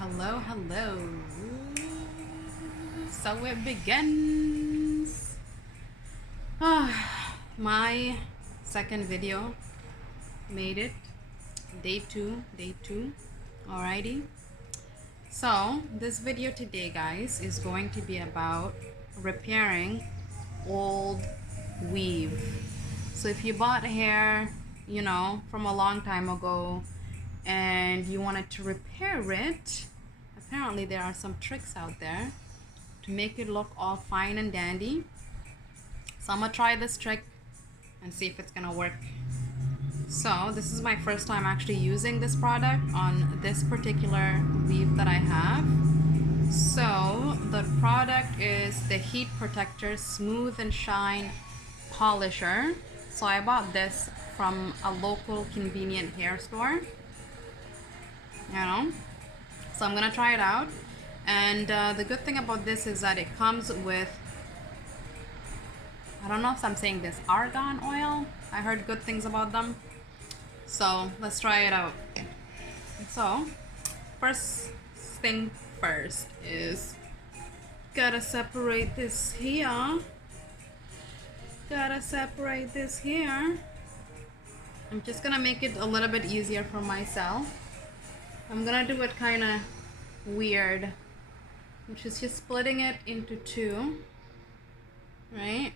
Hello, hello. So it begins. My second video made it. Day two. Alrighty. So this video today, guys, is going to be about repairing old weave. So if you bought hair, from a long time ago and you wanted to repair it, apparently there are some tricks out there to make it look all fine and dandy. So I'm gonna try this trick and see if it's gonna work. So this is my first time actually using this product on this particular weave that I have. So the product is the Heat Protector Smooth and Shine Polisher. So I bought this from a local convenient hair store. So I'm gonna try it out. And the good thing about this is that it comes with, I don't know if I'm saying this, argan oil. I heard good things about them. So let's try it out. So first thing first is gotta separate this here. I'm just gonna make it a little bit easier for myself. I'm gonna do it kind of weird, which is just splitting it into two, right?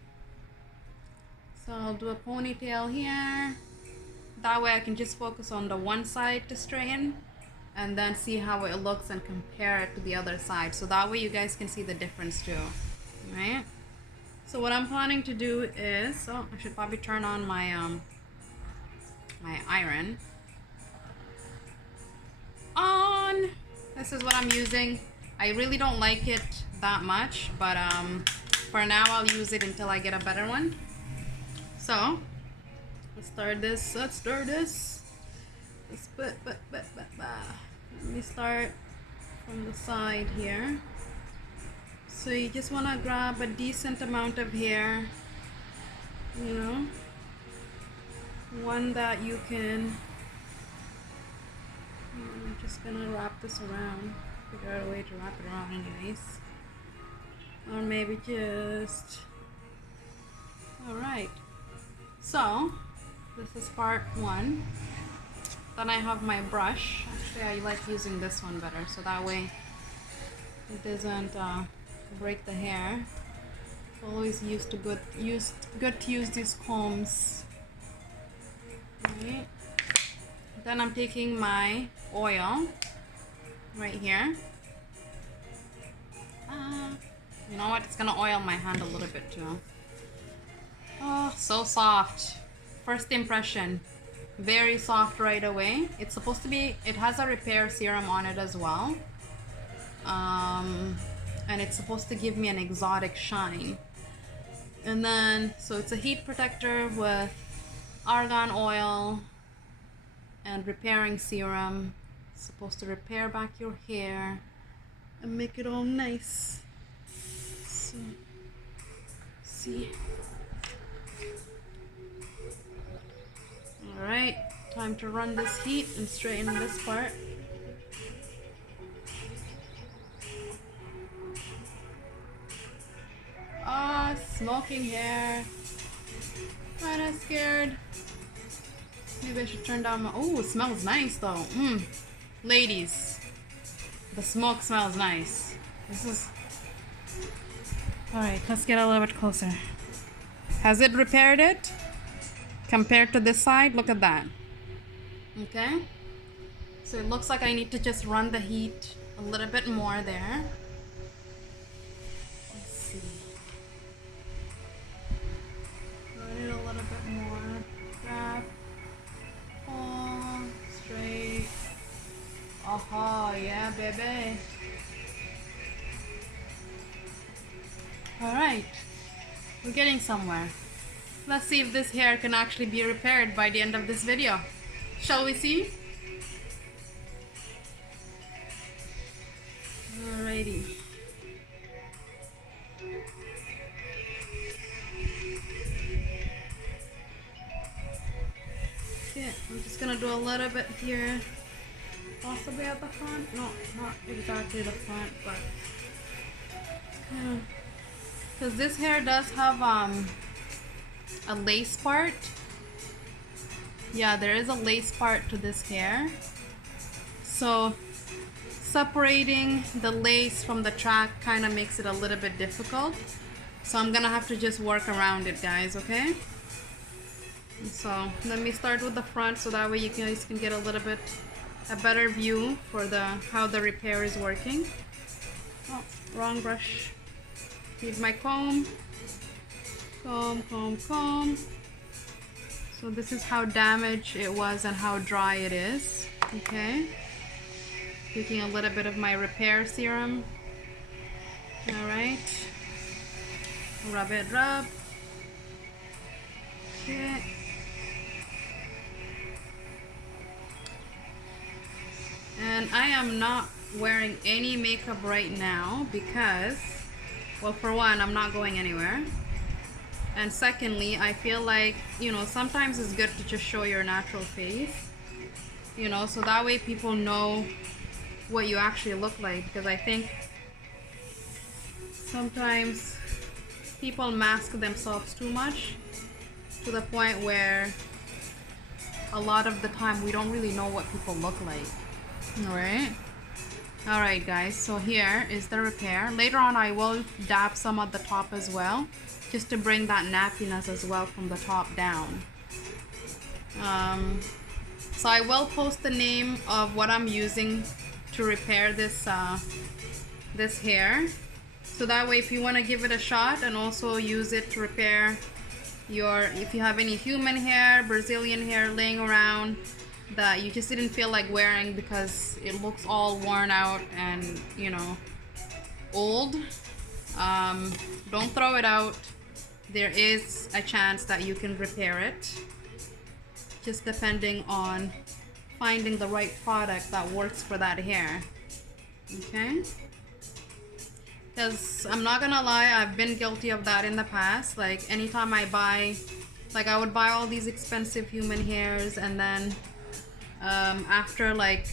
So I'll do a ponytail here. That way I can just focus on the one side to straighten and then see how it looks and compare it to the other side. So that way you guys can see the difference too, right? So what I'm planning to do is, I should probably turn on my my iron. On! This is what I'm using. I really don't like it that much, but for now I'll use it until I get a better one. So let's start this. Let me start from the side here. So you just want to grab a decent amount of hair, one that you can. I'm just gonna wrap this around, figure out a way to wrap it around anyways, or maybe just, alright. So this is part one. Then I have my brush. Actually I like using this one better, so that way it doesn't break the hair. It's always good to use these combs. Right. Then I'm taking my oil right here. You know what? It's gonna oil my hand a little bit too. Oh, so soft. First impression, very soft right away. It's supposed to be, it has a repair serum on it as well. And it's supposed to give me an exotic shine. And then, so it's a heat protector with argan oil and repairing serum. It's supposed to repair back your hair and make it all nice. So, see. Alright, time to run this heat and straighten this part. Smoking hair. Kinda scared. Maybe I should turn down my, oh, it smells nice though. Ladies, the smoke smells nice. This is, alright, let's get a little bit closer. Has it repaired it? Compared to this side, look at that. Okay, so it looks like I need to just run the heat a little bit more there. Let's see. Run it a little bit more. Grab. Pull. Straight. Aha, yeah, baby. Alright, we're getting somewhere. Let's see if this hair can actually be repaired by the end of this video. Shall we see? Alrighty. Okay, I'm just gonna do a little bit here. possibly at the front. No, not exactly the front, but because this hair does have a lace part. Yeah, there is a lace part to this hair, so separating the lace from the track kind of makes it a little bit difficult. So I'm gonna have to just work around it, guys, okay? So let me start with the front so that way you guys can get a little bit a better view for how the repair is working. Oh, wrong brush. Need my comb. Comb. So this is how damaged it was and how dry it is. Okay. Taking a little bit of my repair serum. Alright. Rub. Okay. And I am not wearing any makeup right now because, well, for one, I'm not going anywhere. And secondly, I feel like, you know, sometimes it's good to just show your natural face, you know, so that way people know what you actually look like. Because I think sometimes people mask themselves too much to the point where a lot of the time we don't really know what people look like. Alright guys, so here is the repair. Later on I will dab some at the top as well, just to bring that nappiness as well from the top down. So I will post the name of what I'm using to repair this this hair, so that way if you want to give it a shot and also use it to repair if you have any human hair, Brazilian hair laying around that you just didn't feel like wearing because it looks all worn out and, you know, old, don't throw it out. There is a chance that you can repair it, just depending on finding the right product that works for that hair. Okay, because I'm not gonna lie, I've been guilty of that in the past. Like anytime I buy, like I would buy all these expensive human hairs, and then after like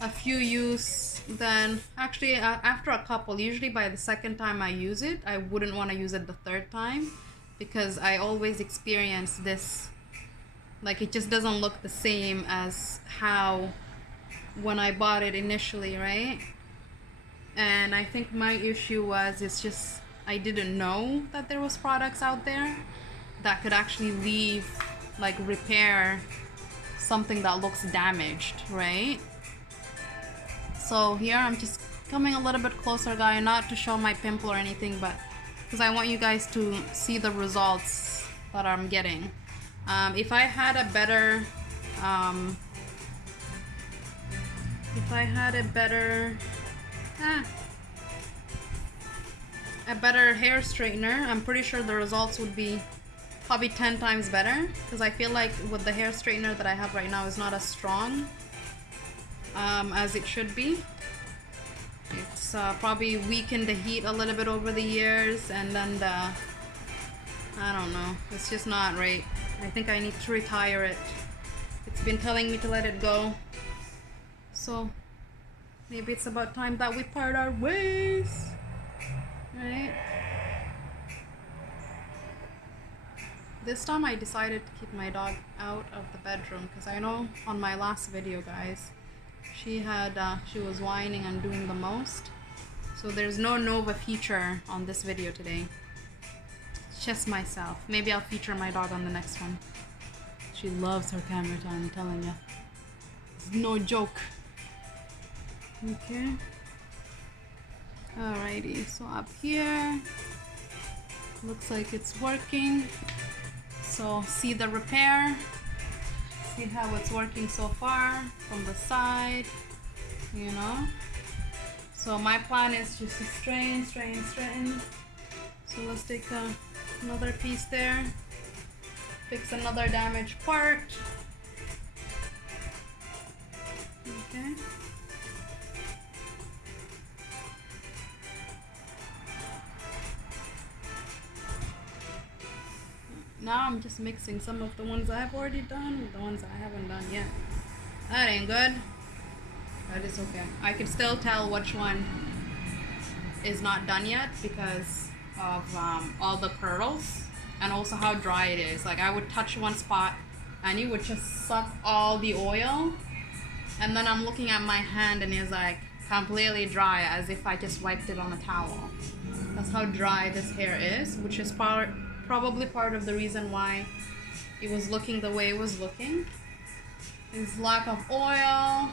a few use, then actually after a couple, usually by the second time I use it, I wouldn't want to use it the third time, because I always experience this, like it just doesn't look the same as how when I bought it initially, right? And I think my issue was, it's just I didn't know that there was products out there that could actually repair something that looks damaged, right? So here I'm just coming a little bit closer, guys, not to show my pimple or anything, but because I want you guys to see the results that I'm getting. If I had a better hair straightener, I'm pretty sure the results would be probably 10 times better, because I feel like with the hair straightener that I have right now is not as strong as it should be. It's probably weakened the heat a little bit over the years, and then I don't know, it's just not right. I think I need to retire it. It's been telling me to let it go, so maybe it's about time that we part our ways, right? This time I decided to keep my dog out of the bedroom, because I know on my last video, guys, she was whining and doing the most. So there's no Nova feature on this video today. It's just myself. Maybe I'll feature my dog on the next one. She loves her camera time, I'm telling you. It's no joke. Okay. Alrighty, so up here, looks like it's working. So see the repair, see how it's working so far from the side, you know. So my plan is just to straighten. So let's take another piece there, fix another damaged part. Okay. Now I'm just mixing some of the ones I've already done with the ones I haven't done yet. That ain't good. That is okay. I can still tell which one is not done yet because of all the curls and also how dry it is. Like I would touch one spot and it would just suck all the oil, and then I'm looking at my hand and it's like completely dry as if I just wiped it on a towel. That's how dry this hair is, which is probably part of the reason why it was looking the way it was looking. Is lack of oil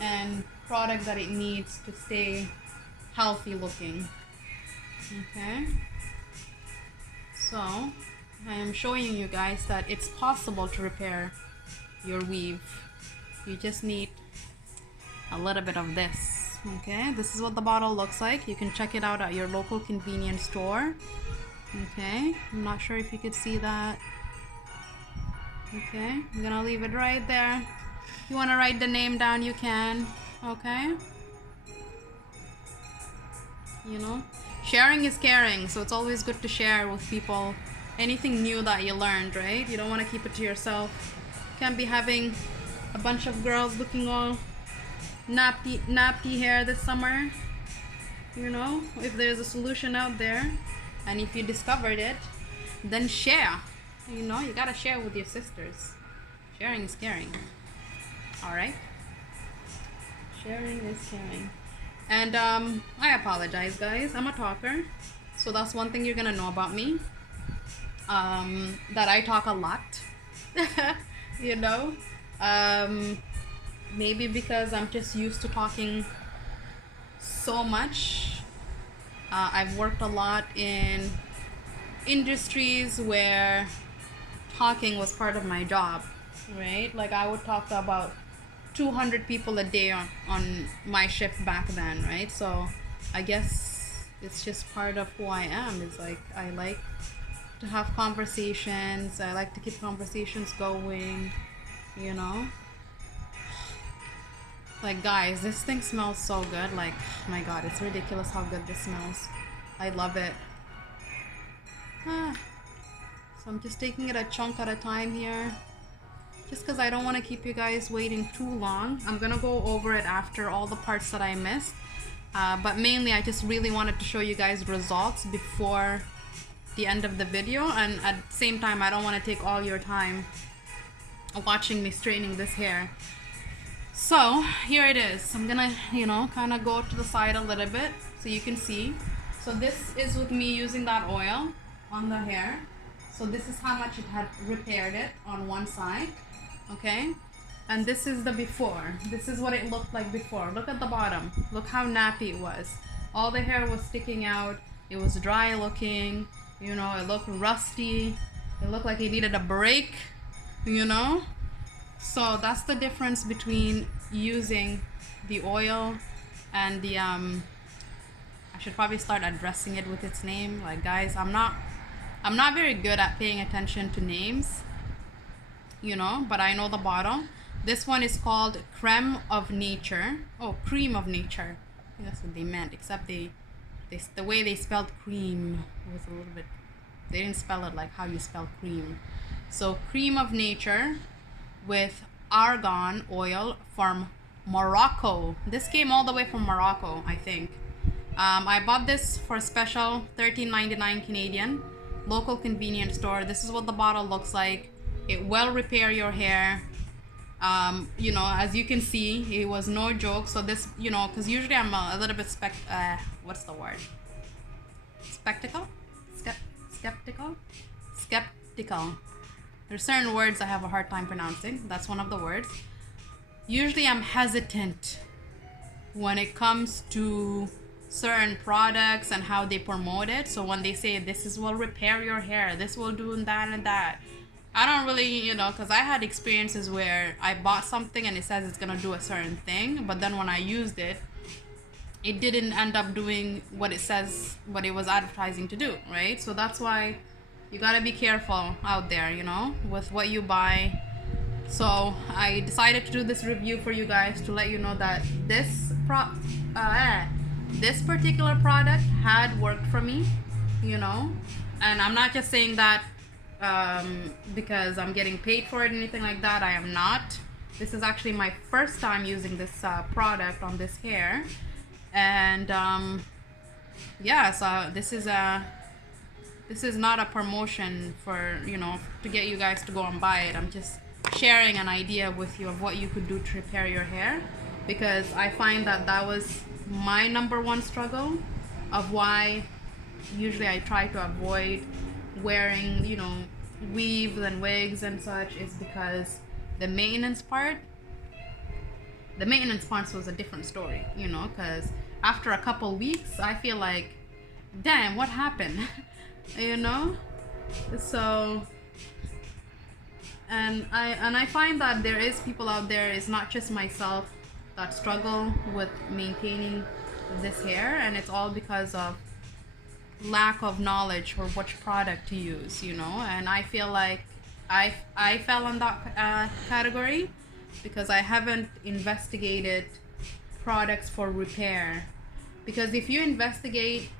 and product that it needs to stay healthy looking. Okay, so I am showing you guys that it's possible to repair your weave. You just need a little bit of this. Okay, this is what the bottle looks like. You can check it out at your local convenience store. Okay, I'm not sure if you could see that. Okay, I'm gonna leave it right there. If you want to write the name down, you can. Okay, you know, sharing is caring, so it's always good to share with people anything new that you learned, right? You don't want to keep it to yourself. You can't be having a bunch of girls looking all nappy hair this summer. You know, if there's a solution out there and if you discovered it, then share. You know, you gotta share with your sisters. Sharing is caring. Alright? Sharing is caring. And I apologize, guys. I'm a talker. So that's one thing you're gonna know about me. That I talk a lot. You know? Maybe because I'm just used to talking so much. I've worked a lot in industries where talking was part of my job, right? Like I would talk to about 200 people a day on my shift back then, right? So I guess it's just part of who I am. It's like I like to have conversations. I like to keep conversations going, you know? Like guys, this thing smells so good. Like, oh my god, it's ridiculous how good this smells. I love it. So I'm just taking it a chunk at a time here, just because I don't want to keep you guys waiting too long. I'm gonna go over it after all the parts that I missed, but mainly I just really wanted to show you guys results before the end of the video, and at the same time I don't want to take all your time watching me straightening this hair. So here it is. I'm gonna, you know, kind of go to the side a little bit so you can see. So this is with me using that oil on the hair. So this is how much it had repaired it on one side. Okay, and this is the before. This is what it looked like before. Look at the bottom. Look how nappy it was. All the hair was sticking out. It was dry looking. You know, it looked rusty. It looked like it needed a break, you know? So that's the difference between using the oil and the I should probably start addressing it with its name. Like guys, I'm not very good at paying attention to names, you know, but I know the bottle. This one is called Creme of Nature. Oh, Cream of Nature. I think that's what they meant, except the way they spelled cream was a little bit, they didn't spell it like how you spell cream. So Cream of Nature with argan oil from Morocco. This came all the way from Morocco, I think. I bought this for a special $13.99 Canadian, local convenience store. This is what the bottle looks like. It will repair your hair. You know, as you can see, it was no joke. So this, you know, because usually I'm a little bit what's the word? Skeptical. There's certain words I have a hard time pronouncing. That's one of the words. Usually I'm hesitant when it comes to certain products and how they promote it. So when they say this will repair your hair, this will do that and that, I don't really, you know, because I had experiences where I bought something and it says it's gonna do a certain thing, but then when I used it, it didn't end up doing what it says, what it was advertising to do, right? So that's why you gotta be careful out there, you know, with what you buy. So I decided to do this review for you guys to let you know that this particular product had worked for me, you know, and I'm not just saying that because I'm getting paid for it or anything like that. I am not. This is actually my first time using this product on this hair. And yeah, so this is not a promotion for, you know, to get you guys to go and buy it. I'm just sharing an idea with you of what you could do to repair your hair, because I find that that was my #1 struggle of why usually I try to avoid wearing, you know, weaves and wigs and such, is because the maintenance part was a different story, you know, because after a couple weeks I feel like, damn, what happened? You know. So and I find that there is people out there, it's not just myself, that struggle with maintaining this hair, and it's all because of lack of knowledge for which product to use, you know. And I feel like I fell in that category because I haven't investigated products for repair. Because if you investigate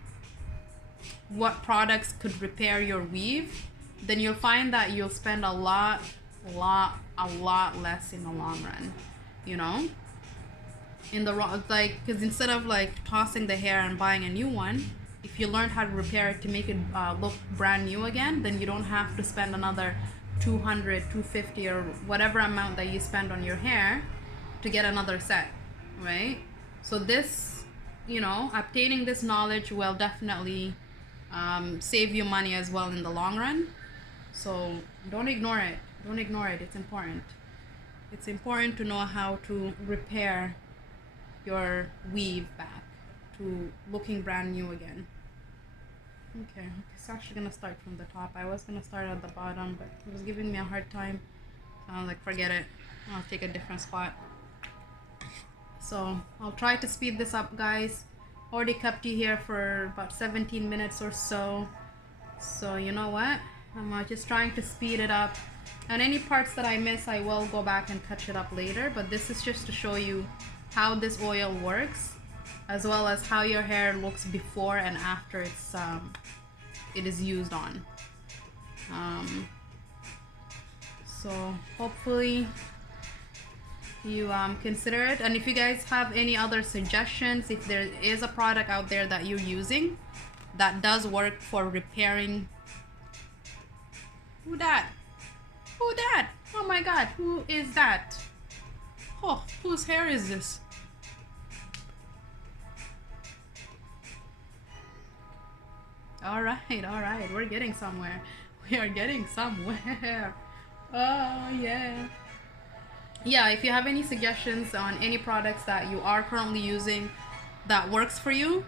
what products could repair your weave, then you'll find that you'll spend a lot less in the long run, you know. In the like, because instead of like tossing the hair and buying a new one, if you learn how to repair it to make it look brand new again, then you don't have to spend another 200, 250 or whatever amount that you spend on your hair to get another set, right? So this, you know, obtaining this knowledge will definitely save you money as well in the long run. So don't ignore it. Don't ignore it. It's important. It's important to know how to repair your weave back to looking brand new again. Okay, it's actually gonna start from the top. I was gonna start at the bottom, but it was giving me a hard time. So I was like, forget it. I'll take a different spot. So I'll try to speed this up, guys. Already kept you here for about 17 minutes or so. So you know what? I'm just trying to speed it up. And any parts that I miss, I will go back and touch it up later. But this is just to show you how this oil works, as well as how your hair looks before and after it is used on. So hopefully you consider it. And if you guys have any other suggestions, if there is a product out there that you're using that does work for repairing. Who that? Oh my god, who is that? Oh, whose hair is this? All right, we're getting somewhere. We are getting somewhere. Oh yeah. Yeah, if you have any suggestions on any products that you are currently using that works for you,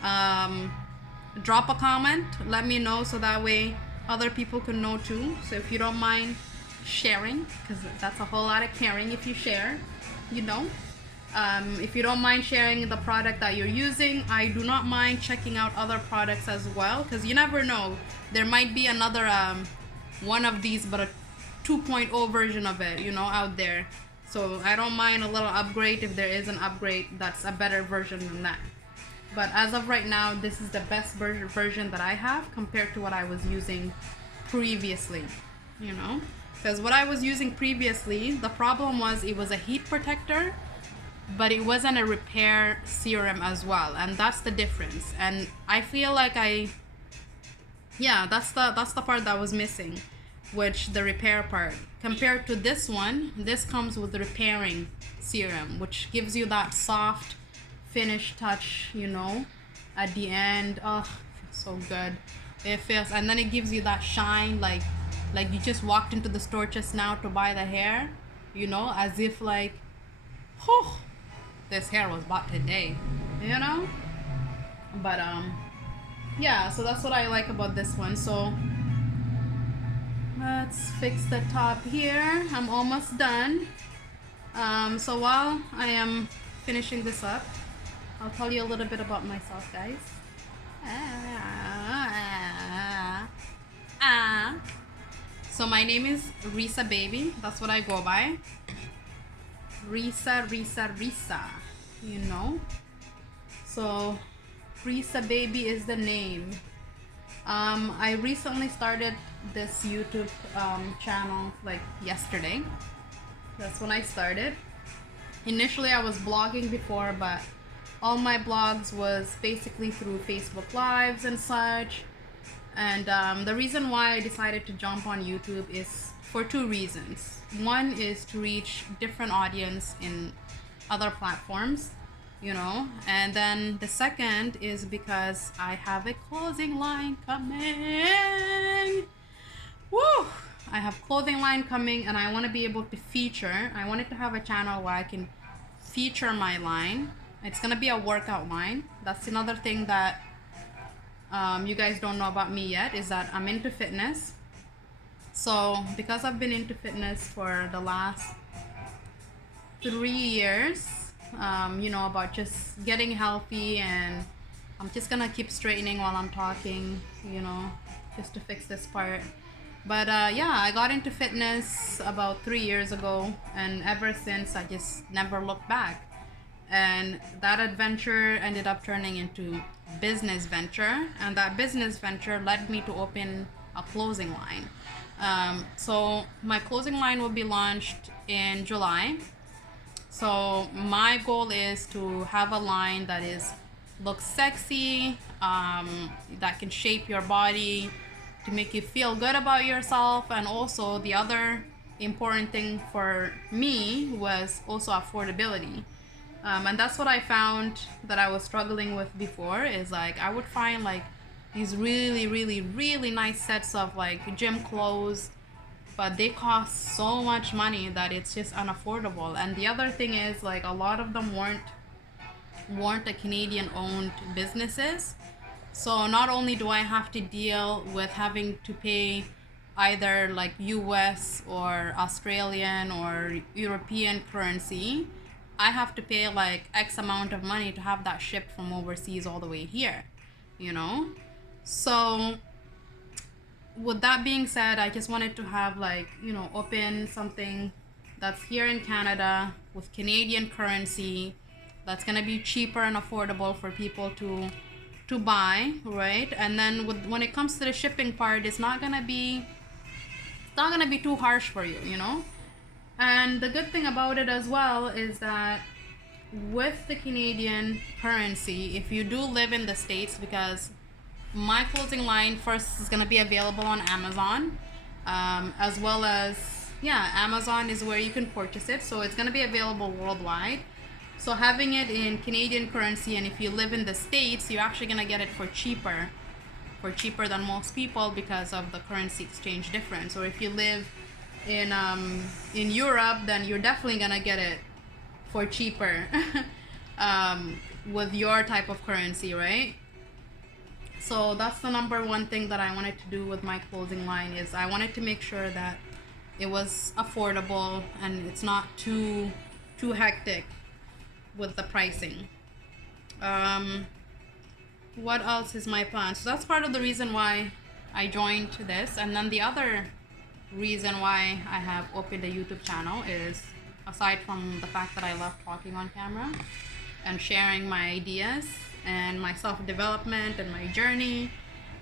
drop a comment, let me know, so that way other people can know too. So if you don't mind sharing, because that's a whole lot of caring if you share, you know. If you don't mind sharing the product that you're using, I do not mind checking out other products as well, because you never know, there might be another one of these, but a 2.0 version of it, you know, out there. So I don't mind a little upgrade if there is an upgrade that's a better version than that. But as of right now, this is the best version that I have compared to what I was using previously, you know. Because what I was using previously, the problem was it was a heat protector, but it wasn't a repair serum as well, and that's the difference. And I feel like that's the part that was missing, which the repair part. Compared to this one, this comes with the repairing serum, which gives you that soft finish touch, you know, at the end. Oh, it feels so good. It feels, and then it gives you that shine, like you just walked into the store just now to buy the hair, you know, as if like, whew, this hair was bought today, you know. But yeah, so that's what I like about this one. So let's fix the top here. I'm almost done. So while I am finishing this up, I'll tell you a little bit about myself, guys. So my name is Risa Baby. That's what I go by. Risa, you know. So Risa Baby is the name. I recently started this YouTube channel like yesterday. That's when I started. Initially I was blogging before, but all my blogs was basically through Facebook Lives and such. And the reason why I decided to jump on YouTube is for two reasons. One is to reach different audience in other platforms, you know, and then the second is because I have a clothing line coming. Woo! I have clothing line coming, and I want to be able to feature. I wanted to have a channel where I can feature my line. It's gonna be a workout line. That's another thing that you guys don't know about me yet, is that I'm into fitness. So because I've been into fitness for the last 3 years, you know, about just getting healthy, and I'm just gonna keep straightening while I'm talking, you know, just to fix this part. But yeah, I got into fitness about 3 years ago, and ever since I just never looked back. And that adventure ended up turning into business venture, and that business venture led me to open a clothing line. So my clothing line will be launched in July. So my goal is to have a line that looks sexy, that can shape your body, to make you feel good about yourself. And also the other important thing for me was also affordability. And that's what I found that I was struggling with before, is like I would find like these really nice sets of like gym clothes, but they cost so much money that it's just unaffordable. And the other thing is, like, a lot of them weren't a Canadian owned businesses. So not only do I have to deal with having to pay either like US or Australian or European currency, I have to pay like X amount of money to have that shipped from overseas all the way here, you know? So with that being said, I just wanted to have like, you know, open something that's here in Canada with Canadian currency, that's gonna be cheaper and affordable for people to buy, right? And then when it comes to the shipping part, it's not gonna be too harsh for you, you know? And the good thing about it as well is that with the Canadian currency, if you do live in the States, because my clothing line first is going to be available on Amazon, as well as, yeah, Amazon is where you can purchase it. So it's going to be available worldwide. So having it in Canadian currency, and if you live in the States, you're actually going to get it for cheaper than most people because of the currency exchange difference. Or if you live in Europe, then you're definitely gonna get it for cheaper with your type of currency, right? So that's the number one thing that I wanted to do with my clothing line, is I wanted to make sure that it was affordable and it's not too hectic with the pricing. What else is my plan? So that's part of the reason why I joined this. And then the other reason why I have opened a YouTube channel is, aside from the fact that I love talking on camera and sharing my ideas and my self-development and my journey,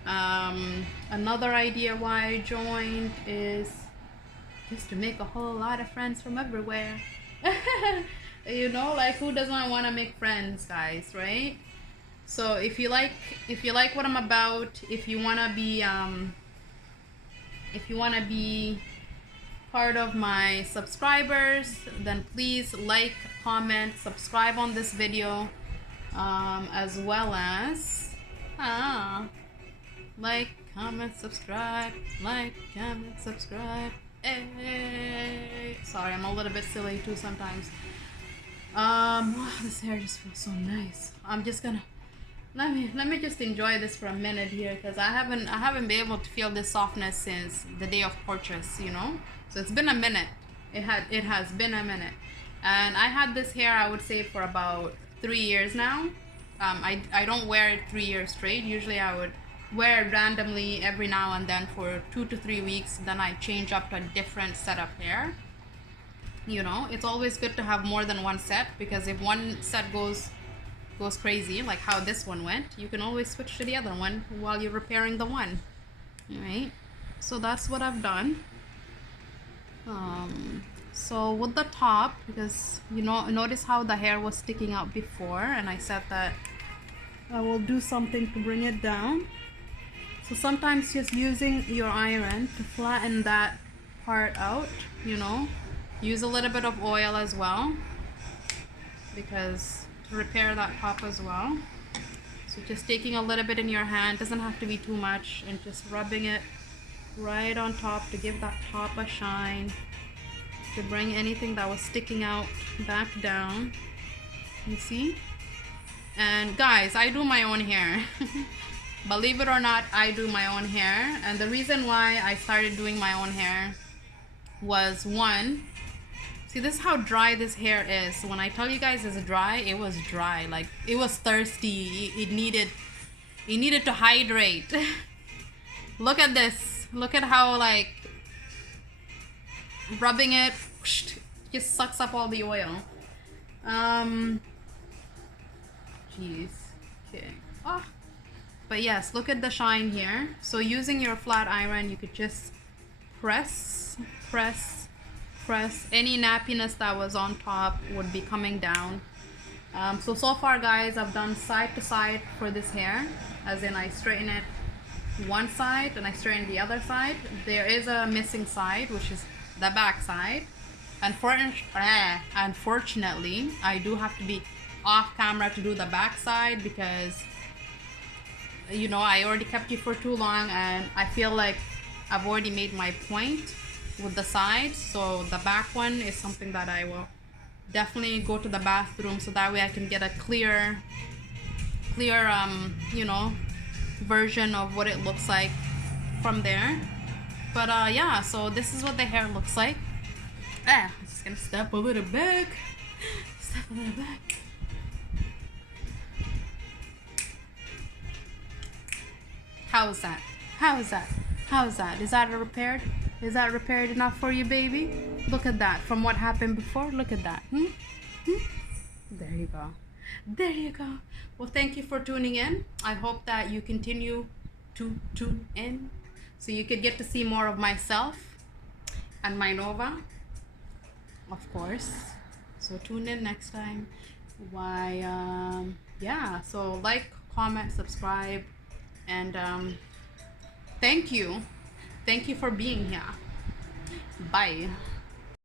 another idea why I joined is just to make a whole lot of friends from everywhere. You know, like, who doesn't want to make friends, guys, right? So if you like what I'm about, if you want to be part of my subscribers, then please like, comment, subscribe on this video, as well as like, comment, subscribe, hey. Sorry, I'm a little bit silly too sometimes. This hair just feels so nice. I'm just gonna let me just enjoy this for a minute here, because I haven't been able to feel this softness since the day of purchase, you know. So it's been a minute. It has been a minute, and I had this hair, I would say, for about 3 years now. I don't wear it 3 years straight. Usually I would wear it randomly every now and then for 2 to 3 weeks. Then I change up to a different set of hair. You know, it's always good to have more than one set, because if one set goes crazy, like how this one went, you can always switch to the other one while you're repairing the one. All right, so that's what I've done. So with the top, because you know, notice how the hair was sticking out before, and I said that I will do something to bring it down. So sometimes just using your iron to flatten that part out, you know, use a little bit of oil as well, because to repair that top as well. So just taking a little bit in your hand, doesn't have to be too much, and just rubbing it right on top to give that top a shine, to bring anything that was sticking out back down. You see? And guys, I do my own hair. Believe it or not, I do my own hair. And the reason why I started doing my own hair was, one, see, this is how dry this hair is. When I tell you guys it's dry, it was dry. Like, it was thirsty. It needed to hydrate. Look at this. Look at how, like, rubbing it just sucks up all the oil. Jeez. Okay. Oh. But yes, look at the shine here. So using your flat iron, you could just press. Any nappiness that was on top would be coming down. So far guys, I've done side to side for this hair, as in I straighten it one side and I straighten the other side. There is a missing side, which is the back side. Unfortunately, I do have to be off camera to do the back side, because you know, I already kept you for too long and I feel like I've already made my point with the sides. So the back one is something that I will definitely go to the bathroom, so that way I can get a clear you know, version of what it looks like from there. But yeah, so this is what the hair looks like. I'm just gonna step a little back. How's that? Is that repaired? Is that repaired enough for you, baby? Look at that. From what happened before, look at that. There you go. Well, thank you for tuning in. I hope that you continue to tune in, so you could get to see more of myself and my Nova, of course. So tune in next time. Yeah, so like, comment, subscribe, and thank you for being here. Bye.